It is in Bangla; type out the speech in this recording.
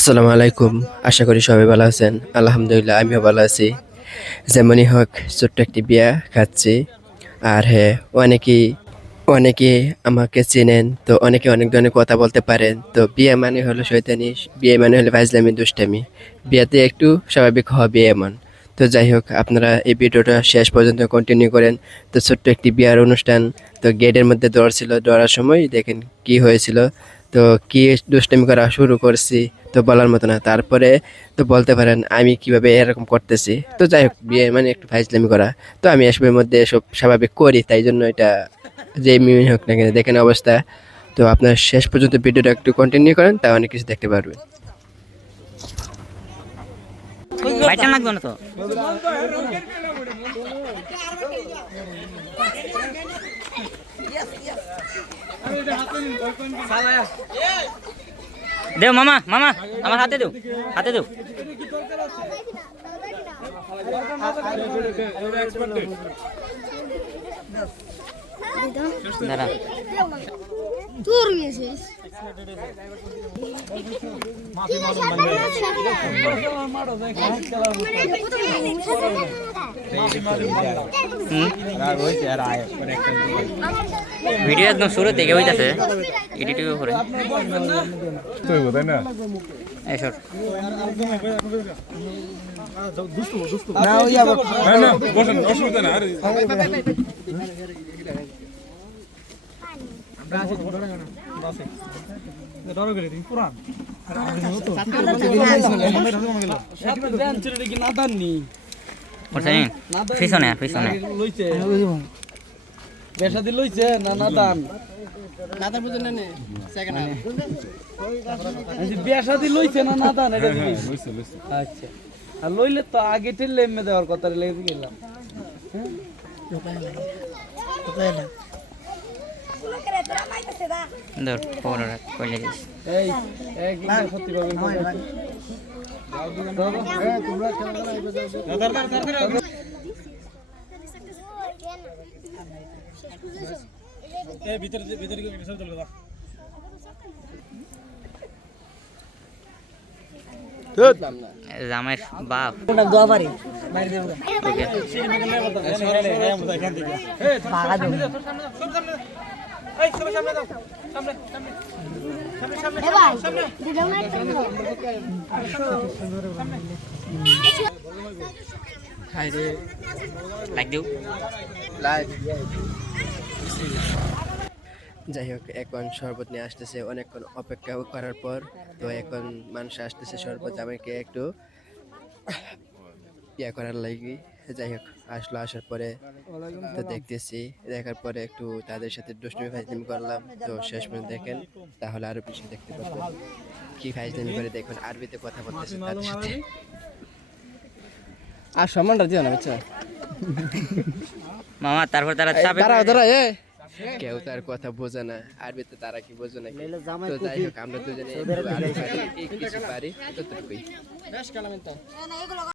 আসসালামু আলাইকুম। আশা করি সবাই ভালো আছেন। আলহামদুলিল্লাহ আমিও ভালো আছি। যেমনই হোক ছোট্ট একটি বিয়া খাচ্ছি। আর হ্যাঁ, অনেকেই অনেকে আমাকে চেনেন। তো অনেকে অনেক ধরনের কথা বলতে পারেন। তো বিয়ে মানে হলো শয়তানি, বিয়ে মানে হলো ফাজলামি, দুষ্টামি। বিয়েতে একটু স্বাভাবিক হবে এমন। তো যাই হোক আপনারা এই ভিডিওটা শেষ পর্যন্ত কন্টিনিউ করেন। তো ছোট্ট একটি বিয়ার অনুষ্ঠান। তো গেটের মধ্যে দৌড় ছিল, দৌড়ার সময় দেখেন কি হয়েছিল। তো কি দুষ্টামি করা শুরু করছি তো বলার মতো না। তারপরে তো বলতে পারেন আমি কিভাবে এরকম করতেছি। তো যাই হোক বিয়ে মানে একটু ফাজলামি করা। তো আমি এসবের মধ্যে সব স্বাভাবিক করি, তাই জন্য এটা যে মিমি হোক না কেন দেখেন অবস্থা। তো আপনার শেষ পর্যন্ত ভিডিওটা একটু কন্টিনিউ করেন, তা অনেক কিছু দেখতে পারবেন। বাইটা লাগবে না তো। দেও মামা মামা আমার হাতে দেও, হাতে দেও। দাঁড়া দূর গেছিস ভিডিও একদম শুরু থেকে হইতাছে, এডিটিং করে তাই না? এই সর না না বসেন, অসুবিধা না। আরে পিছনে পিছনে বেশাদি লইছে না নাদান বেশাদি লইছে না নাদান এটা জিনিস। আচ্ছা আর লইলে তো আগে ঠেললে এমনি দেওয়ার কথা লেগে গেলাম। ধর পরে কইলে দিস। এই এক সত্যি পাবেন জামাইয়ের বাপ দোয়া পারি লাইক দিও। যাই হোক এখন শরবত নিয়ে আসতেছে, অনেকক্ষণ অপেক্ষা করার পর তো এখন মানুষ আসতেছে শরবত আমাকে একটু ইয়া করার লাগি। যাই হোক আসলো, আসার পরে তো দেখতেছি, দেখার পরে একটু তাদের সাথে দুষ্টুমি ফাইজলামি করলাম। তো শেষ পর্যন্ত দেখেন, তাহলে আরো বেশি দেখতে পারবেন কি ফাইজলামি করে। দেখুন আরবিতে কথা বলতেছে তাদের সাথে। আর সম্মানটা দিও না বুঝছো মামা তারপর তারা চাপে কেউ তার কথা বোঝে না, আরবিতে তারা কি বোঝে না। তো যাই হোক আমরা দুজনে কিছু পারি ততটুকুই।